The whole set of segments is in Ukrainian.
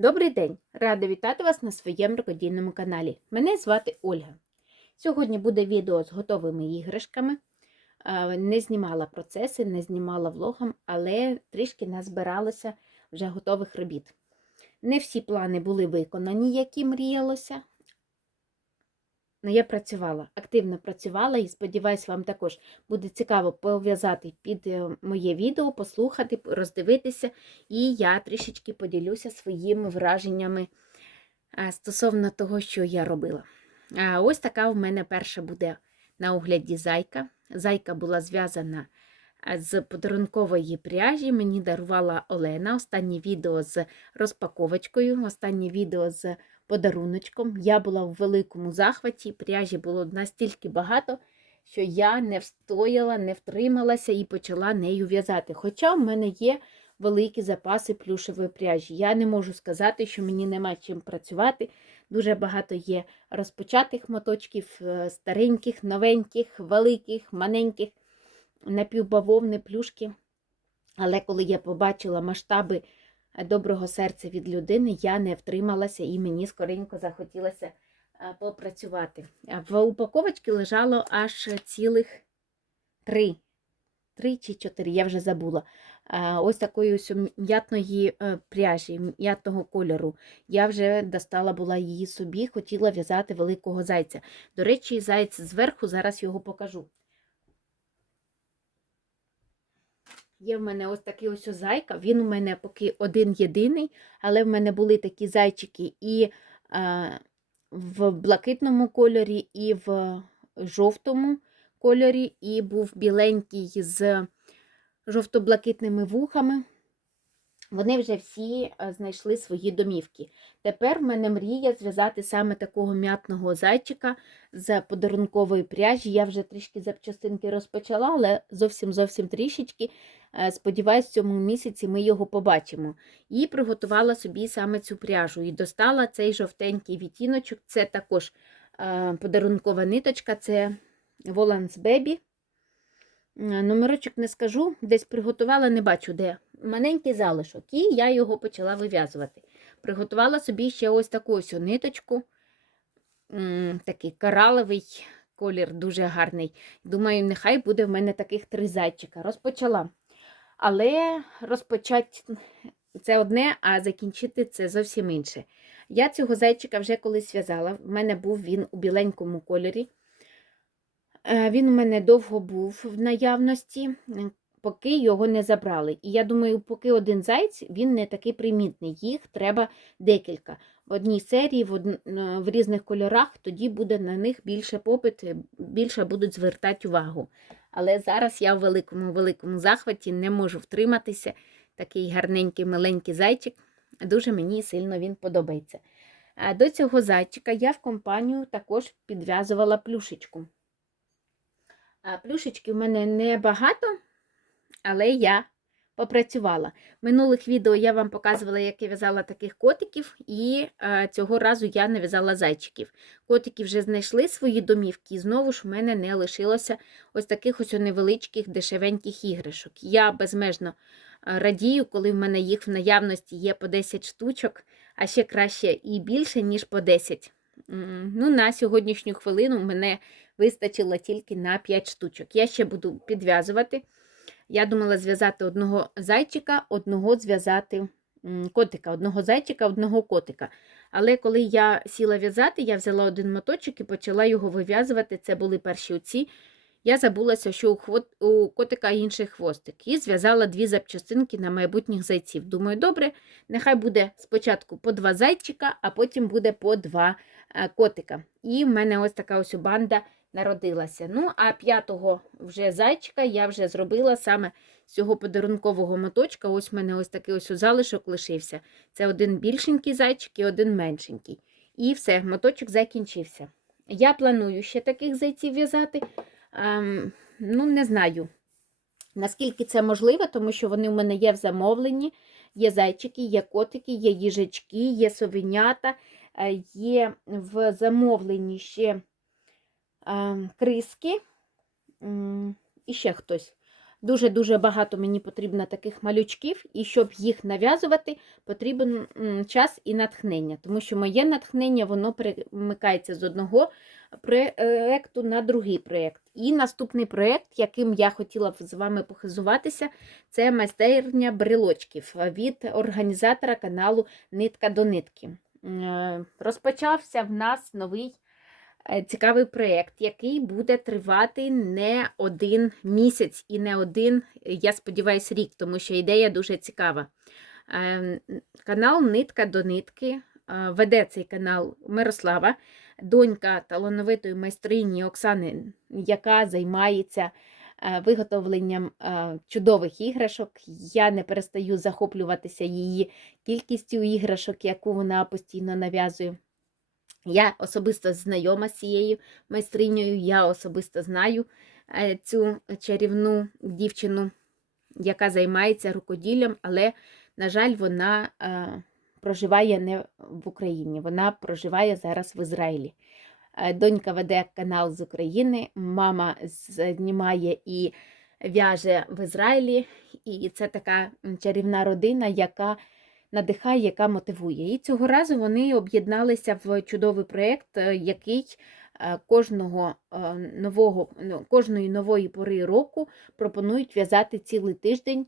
Добрий день! Рада вітати вас на своєму рукодільному каналі. Мене звати Ольга. Сьогодні буде відео з готовими іграшками. Е, Не знімала процеси, не знімала влогом, але трішки назбиралося вже готових робіт. Не всі плани були виконані, які мріялося. Ну, я працювала, активно працювала і сподіваюся, вам також буде цікаво пов'язати під е, моє відео, послухати, роздивитися, і я трішечки поділюся своїми враженнями стосовно того, що я робила. Ось така в мене перша буде на огляді зайка. Зайка була зв'язана з подарункової пряжі. Мені дарувала Олена. Останнє відео з розпаковочкою, останнє відео з подаруночком. Я була в великому захваті, пряжі було настільки багато, що я не встояла, не втрималася і почала нею в'язати. Хоча в мене є великі запаси плюшевої пряжі. Я не можу сказати, що мені нема чим працювати. Дуже багато є розпочатих моточків, е, стареньких, новеньких, великих, маленьких, напівбавовни, плюшки. Але коли я побачила масштаби доброго серця від людини, я не втрималася і мені скоренько захотілося е, попрацювати. В упаковочці лежало аж цілих три. Три чи чотири, я вже забула. Ось такої ось м'ятної е, пряжі, м'ятного кольору. Я вже достала була її собі, хотіла в'язати великого зайця. До речі, зайць зверху, зараз його покажу. Є в мене ось такий ось зайка. Він у мене поки один єдиний, але в мене були такі зайчики і а, в блакитному кольорі, і в жовтому кольорі, і був біленький з жовто-блакитними вухами. Вони вже всі знайшли свої домівки. Тепер в мене мрія зв'язати саме такого м'ятного зайчика з подарункової пряжі. Я вже трішки запчастинки розпочала, але зовсім зовсім трішечки. Е, Сподіваюсь, в цьому місяці ми його побачимо. І приготувала собі саме цю пряжу. І достала цей жовтенький відтіночок. Це також е, подарункова ниточка, це Baby. Е, Номерочок не скажу, десь приготувала, не бачу де. Маленький залишок. І я його почала вив'язувати. Приготувала собі ще ось таку ось ниточку. Такий кораловий колір, дуже гарний. Думаю, нехай буде в мене таких три зайчика. Розпочала. Але розпочати це одне, а закінчити це зовсім інше. Я цього зайчика вже колись в'язала. В мене був він у біленькому кольорі. Е, Він у мене довго був в наявності, е, поки його не забрали. І я думаю, поки один зайць, він не такий примітний. Їх треба декілька. В одній серії, в, од... в різних кольорах, тоді буде на них більше попит, е, більше будуть звертати увагу. Але зараз я в великому великому захваті не можу втриматися. Такий гарненький маленький зайчик. Дуже мені сильно він подобається. До цього зайчика я в компанію також підв'язувала плюшечку. Плюшечки в мене небагато, але я попрацювала. В минулих відео я вам показувала, як я в'язала таких котиків, і е, цього разу я не в'язала зайчиків. Котики вже знайшли свої домівки, і знову ж в мене не лишилося ось таких ось невеличких дешевеньких іграшок. Я безмежно е, радію, коли в мене їх в наявності є по 10 штучок, а ще краще і більше, ніж по 10. Ну, На сьогоднішню хвилину мене вистачило тільки на 5 штучок. Я ще буду підв'язувати. Я думала зв'язати одного зайчика, одного зв'язати котика, одного зайчика, одного котика. Але коли я сіла в'язати, я взяла один моточок і почала його вив'язувати. Це були перші оці. Я забулася, що у, хвот... у котика інший хвостик. І зв'язала дві запчастинки на майбутніх зайців. Думаю, добре, нехай буде спочатку по два зайчика, а потім буде по два е, котика. І в мене ось така ось банда народилася. Ну, а п'ятого вже зайчика я вже зробила саме з цього подарункового моточка. Ось в мене ось такий ось залишок лишився. Це один більшенький зайчик і один меншенький. І все, моточок закінчився. Я планую ще таких зайців в'язати. Ем, ну, не знаю, наскільки це можливо, тому що вони в мене є в замовленні. Є зайчики, є котики, є їжачки, є совенята, е, є в замовленні ще криски і ще хтось. Дуже-дуже багато мені потрібно таких малючків, і щоб їх нав'язувати, потрібен час і натхнення. Тому що моє натхнення воно перемикається з одного проєкту на другий проєкт. І наступний проєкт, яким я хотіла б з вами похизуватися, це майстерня брелочків від організатора каналу Нитка до нитки. Е, Розпочався в нас новий цікавий проєкт, який буде тривати не один місяць і не один, я сподіваюся, рік, тому що ідея дуже цікава. Е, Канал Нитка до нитки е, веде цей канал Мирослава, донька талановитої майстрині Оксани, яка займається е, виготовленням е, чудових іграшок. Я не перестаю захоплюватися її кількістю іграшок, яку вона постійно нав'язує. Я особисто знайома з цією майстринею, я особисто знаю е, цю чарівну дівчину, яка займається рукоділлям, але, на жаль, вона е, проживає не в Україні, вона проживає зараз в Ізраїлі. Е, Донька веде канал з України, мама знімає і в'яже в Ізраїлі, і це така чарівна родина, яка надихає, яка мотивує. І цього разу вони об'єдналися в чудовий проєкт, е, який е, кожного е, нового, ну, кожної нової пори року пропонують в'язати цілий тиждень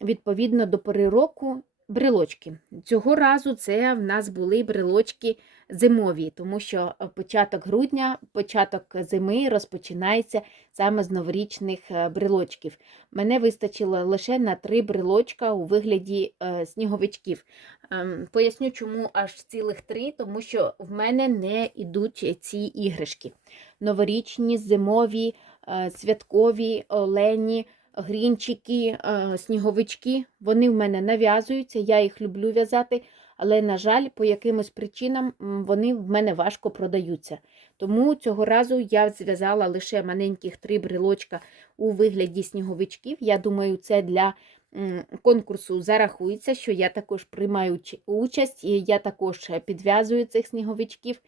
відповідно до пори року брелочки. Цього разу це в нас були брелочки зимові, тому що е, початок грудня, початок зими розпочинається саме з новорічних е, брелочків. Мене вистачило лише на три брелочка у вигляді е, сніговичків. Ем, Поясню, чому аж цілих три, тому що в мене не йдуть ці іграшки. Новорічні, зимові, святкові, олені, грінчики, сніговички. Вони в мене нав'язуються, я їх люблю в'язати, але, на жаль, по якимось причинам вони в мене важко продаються. Тому цього разу я зв'язала лише маленьких три брелочка у вигляді сніговичків. Я думаю, це для конкурсу зарахується, що я також приймаю участь, і я також підв'язую цих сніговичків,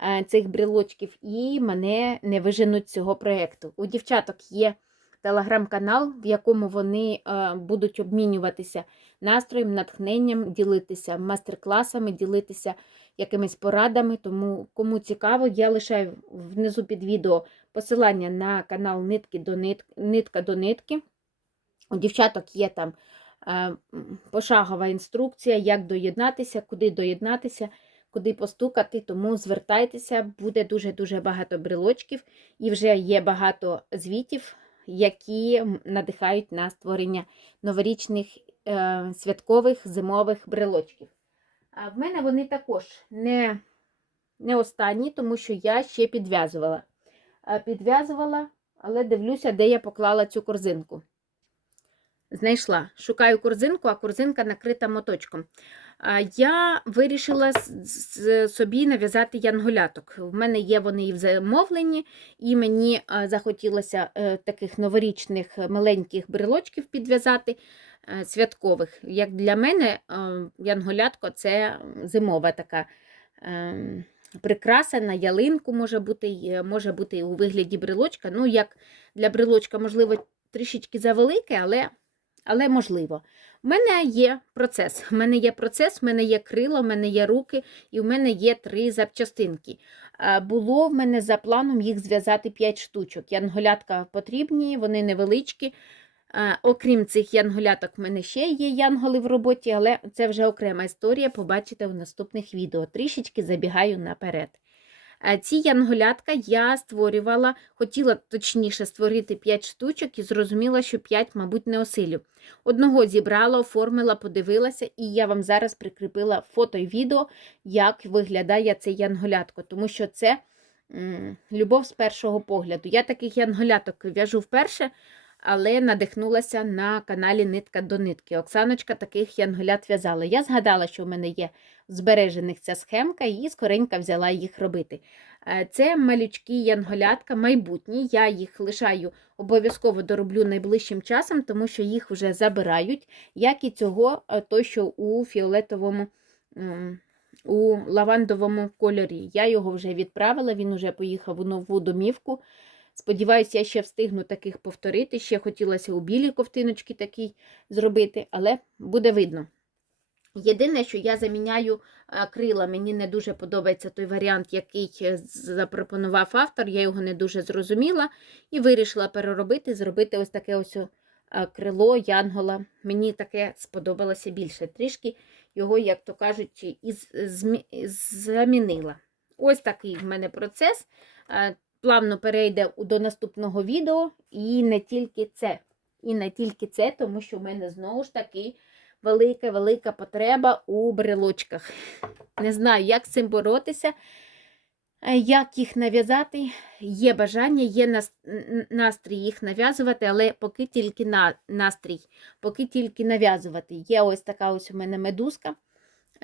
е, цих брелочків, і мене не виженуть цього проєкту. У дівчаток є телеграм-канал, в якому вони е, будуть обмінюватися настроєм, натхненням, ділитися мастер-класами, ділитися якимись порадами. Тому, кому цікаво, я лишаю внизу під відео посилання на канал Нитки до нит... Нитка до нитки. У дівчаток є там е, пошагова інструкція, як доєднатися, куди доєднатися, куди постукати. Тому звертайтеся, буде дуже-дуже багато брелочків і вже є багато звітів, які надихають на створення новорічних святкових зимових брелочків. А в мене вони також не, не останні, тому що я ще підв'язувала. Е, Підв'язувала, але дивлюся, де я поклала цю корзинку. Знайшла. Шукаю корзинку, а корзинка накрита моточком. Я вирішила собі нав'язати янголяток. В мене є вони і в замовленні, і мені захотілося е, таких новорічних е, маленьких брелочків підв'язати е, святкових. Як для мене, е, янголятко це зимова така. ем, Прикраса на ялинку може бути, е, може бути у вигляді брелочка. Ну, як для брелочка, можливо, трішечки завелике, але але можливо. У мене є процес. У мене є процес, в мене є крило, в мене є руки, і в мене є три запчастинки. Було в мене за планом їх зв'язати 5 штучок. Янголятка потрібні, вони невеличкі. А, Окрім цих янголяток, в мене ще є янголи в роботі, але це вже окрема історія. Побачите в наступних відео. Трішечки забігаю наперед. Ці янголятка я створювала, хотіла точніше створити 5 штучок і зрозуміла, що 5, мабуть, не осилю. Одного зібрала, оформила, подивилася, і я вам зараз прикріпила фото і відео, як виглядає це янголятко, тому що це м, любов з першого погляду. Я таких янголяток в'яжу вперше, але надихнулася на каналі Нитка до нитки. Оксаночка таких янголят в'язала. Я згадала, що в мене є збережених ця схемка, і скоренько взяла їх робити. Е, Це малючки янголятка майбутні. Я їх лишаю обов'язково дороблю найближчим часом, тому що їх вже забирають, як і цього, е, той, що у фіолетовому. У лавандовому кольорі. Я його вже відправила, він вже поїхав у нову домівку. Сподіваюся, я ще встигну таких повторити. Ще хотілося у білій ковтиночки такий зробити, але буде видно. Єдине, що я заміняю е, крила, мені не дуже подобається той варіант, який е, запропонував автор. Я його не дуже зрозуміла і вирішила переробити, зробити ось таке ось е, крило Янгола. Мені таке сподобалося більше. Трішки його, як то кажуть, змі- замінила. Ось такий в мене процес. Плавно перейде до наступного відео, і не тільки це. І не тільки це, тому що в мене знову ж таки велика-велика потреба у брелочках. Не знаю, як з цим боротися, е, як їх нав'язати. Є бажання, є настрій їх нав'язувати, але поки тільки на, настрій, поки тільки нав'язувати. Є ось така ось у мене медузка.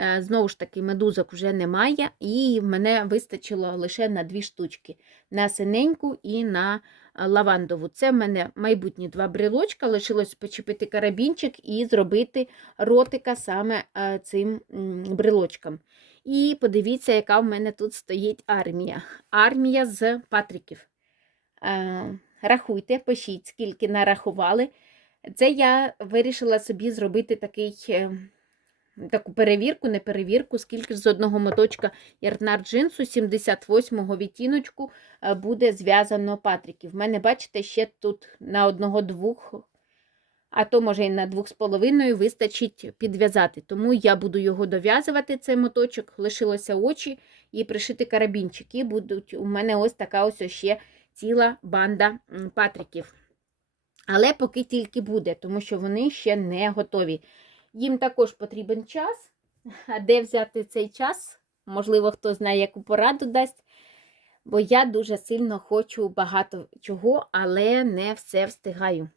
Е, Знову ж таки, медузок вже немає, і мене вистачило лише на дві штучки: на синеньку і на е, лавандову. Це в мене майбутні два брелочка. Лишилось почепити карабінчик і зробити ротика саме е, цим м, брелочком. І подивіться, яка в мене тут стоїть армія. Армія з патриків. Рахуйте, пишіть, скільки нарахували. Це я вирішила собі зробити такий. Таку перевірку, не перевірку, скільки з одного моточка ярнар джинсу 78-го відтіночку е, буде зв'язано патриків. В мене, бачите, ще тут на одного-двох, а то, може, і на двох з половиною вистачить підв'язати. Тому я буду його дов'язувати, цей моточок, лишилося очі і пришити карабінчик. І будуть у мене ось така ось ще ціла банда патриків. Але поки тільки буде, тому що вони ще не готові. Їм також потрібен час. А де взяти цей час? Можливо, хто знає, яку пораду дасть. Бо я дуже сильно хочу багато чого, але не все встигаю.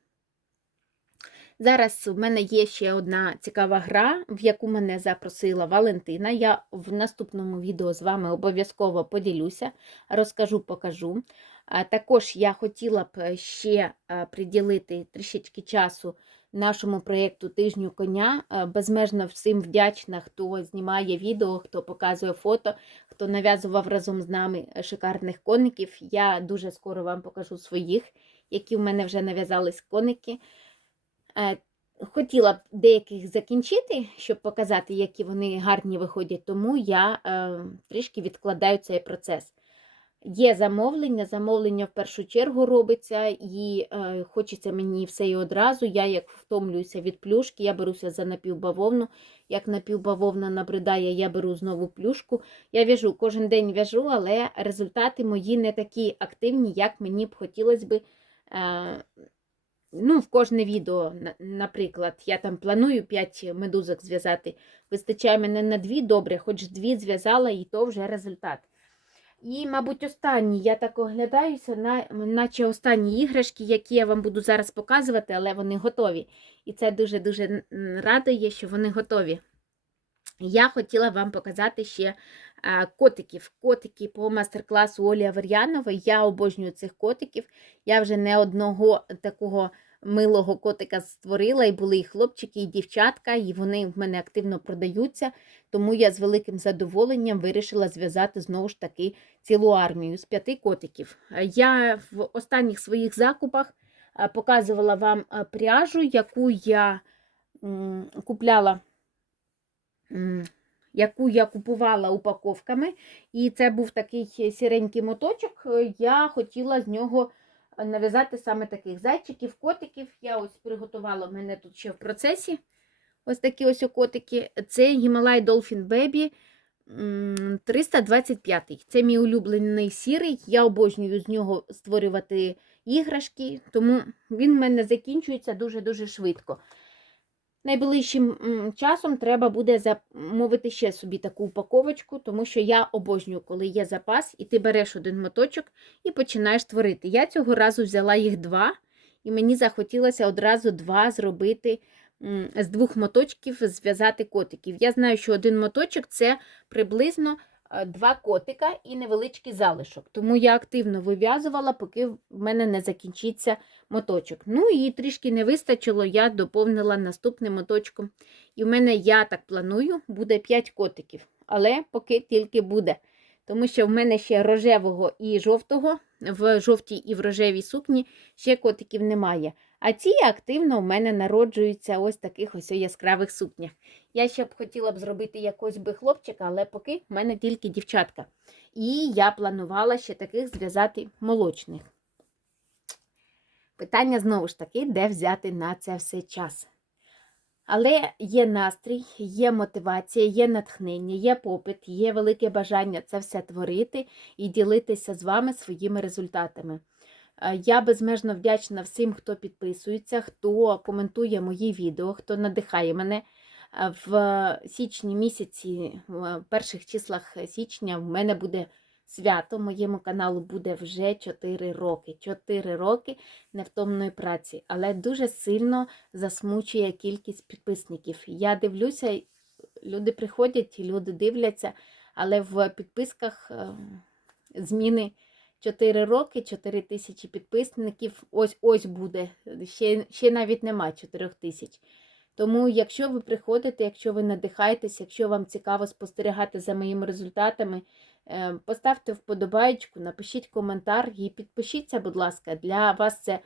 Зараз в мене є ще одна цікава гра, в яку мене запросила Валентина. Я в наступному відео з вами обов'язково поділюся, розкажу, покажу. Також я хотіла б ще е, приділити трішечки часу нашому проєкту Тижню коня. Е, Безмежно всім вдячна, хто знімає відео, хто показує фото, хто нав'язував разом з нами шикарних коників. Я дуже скоро вам покажу своїх, які в мене вже нав'язались коники. Е, Хотіла б деяких закінчити, щоб показати, які вони гарні виходять, тому я е, трішки відкладаю цей процес. Є замовлення, замовлення в першу чергу робиться, і е, хочеться мені все і одразу. Я як втомлююся від плюшки, я беруся за напівбавовну. Як напівбавовна набридає, я беру знову плюшку. Я в'яжу, кожен день в'яжу, але результати мої не такі активні, як мені б хотілося би. Е, ну, в кожне відео, наприклад, я там планую 5 медузок зв'язати. Вистачає мене на дві, добре, хоч дві зв'язала, і то вже результат. І, мабуть, останні, я так оглядаюся, на, наче останні іграшки, які я вам буду зараз показувати, але вони готові. І це дуже-дуже радує, що вони готові. Я хотіла вам показати ще котиків. Котики по мастер-класу Олі Авер'янової. Я обожнюю цих котиків. Я вже не одного такого милого котика створила, і були і хлопчики, і дівчатка, і вони в мене активно продаються. Тому я з великим задоволенням вирішила зв'язати знову ж таки цілу армію з п'яти котиків. Я в останніх своїх закупах е, показувала вам е, пряжу, яку я купляла. Яку я купувала упаковками, і це був такий сіренький моточок. Е, Я хотіла з нього нав'язати саме таких зайчиків, котиків. Я ось приготувала мене тут ще в процесі. Ось такі ось котики. Це Гімалай Dolphin Baby 325. Це мій улюблений сірий. Я обожнюю з нього створювати іграшки, тому він в мене закінчується дуже-дуже швидко. Найближчим часом треба буде замовити ще собі таку упаковочку, тому що я обожнюю, коли є запас, і ти береш один моточок і починаєш творити. Я цього разу взяла їх два, і мені захотілося одразу два зробити з двох моточків зв'язати котиків. Я знаю, що один моточок це приблизно два котика і невеличкий залишок. Тому я активно вив'язувала, поки в мене не закінчиться моточок. Ну і трішки не вистачило, я доповнила наступним моточком. І в мене, я так планую, буде 5 котиків. Але поки тільки буде. Тому що в мене ще рожевого і жовтого, в жовтій і в рожевій сукні ще котиків немає. А ці активно в мене народжуються ось таких ось яскравих сукнях. Я ще б хотіла б зробити якогось би хлопчика, але поки в мене тільки дівчатка. І я планувала ще таких зв'язати молочних. Питання знову ж таки, де взяти на це все час. Але є настрій, є мотивація, є натхнення, є попит, є велике бажання це все творити і ділитися з вами своїми результатами. Е, Я безмежно вдячна всім, хто підписується, хто коментує мої відео, хто надихає мене. Е, В січні місяці, в перших числах січня, в мене буде свято. Моєму каналу буде вже 4 роки. 4 роки невтомної праці, але дуже сильно засмучує кількість підписників. Я дивлюся, люди приходять, люди дивляться, але в підписках е, зміни 4 роки, 4 тисячі підписників. Ось ось буде. Ще, ще навіть нема 4 тисяч. Тому, якщо ви приходите, якщо ви надихаєтесь, якщо вам цікаво спостерігати за моїми результатами, е, поставте вподобайку, напишіть коментар і підпишіться, будь ласка. Для вас це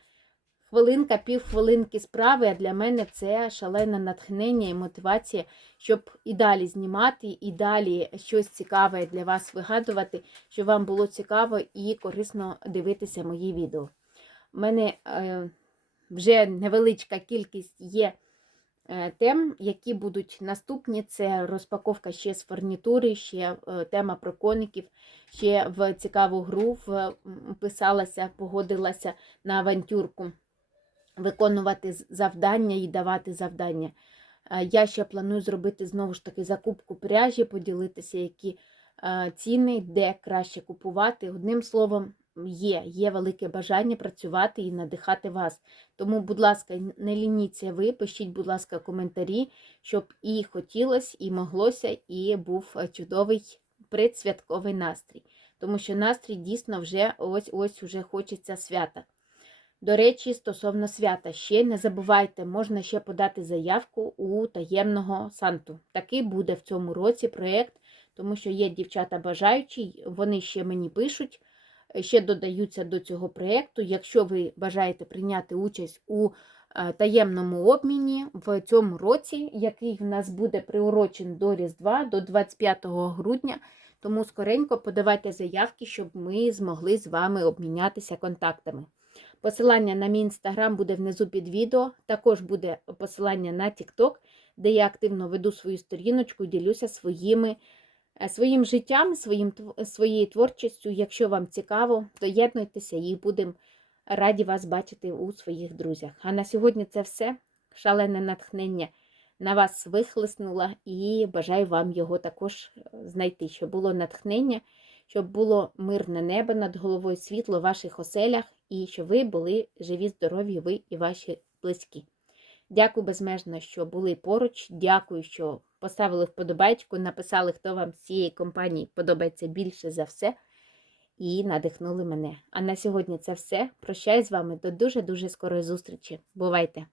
хвилинка, півхвилинки справи, а для мене це шалене натхнення і мотивація, щоб і далі знімати, і далі щось цікаве для вас вигадувати, щоб вам було цікаво і корисно дивитися мої відео. У мене е, вже невеличка кількість є е, тем, які будуть наступні. Це розпаковка ще з фурнітури, ще е, тема про коників, ще в цікаву гру вписалася, погодилася на авантюрку виконувати завдання і давати завдання. Е, Я ще планую зробити знову ж таки закупку пряжі, поділитися, які е, ціни, де краще купувати. Одним словом, є, є велике бажання працювати і надихати вас. Тому, будь ласка, не лініться ви, пишіть, будь ласка, коментарі, щоб і хотілося, і моглося, і був е, чудовий предсвятковий настрій. Тому що настрій дійсно вже ось-ось уже хочеться свята. До речі, стосовно свята, ще не забувайте, можна ще подати заявку у таємного санту. Такий буде в цьому році проєкт, тому що є дівчата бажаючі, вони ще мені пишуть, е, ще додаються до цього проєкту. Якщо ви бажаєте прийняти участь у е, таємному обміні в цьому році, який в нас буде приурочен до Різдва, до 25 грудня. Тому скоренько подавайте заявки, щоб ми змогли з вами обмінятися контактами. Посилання на мій інстаграм буде внизу під відео. Також буде посилання на TikTok, де я активно веду свою сторіночку, ділюся своїми, е, своїм життям, своїм, своєю творчістю. Якщо вам цікаво, доєднуйтеся і будемо раді вас бачити у своїх друзях. А на сьогодні це все. Шалене натхнення на вас вихлеснула і бажаю вам його також е, знайти, щоб було натхнення, щоб було мирне небо над головою, світло в ваших оселях, і щоб ви були живі, здорові, ви і ваші близькі. Дякую безмежно, що були поруч. Дякую, що поставили вподобайку, написали, хто вам з цієї компанії подобається більше за все. І надихнули мене. А на сьогодні це все. Прощаюсь з вами до дуже-дуже скорої зустрічі. Бувайте!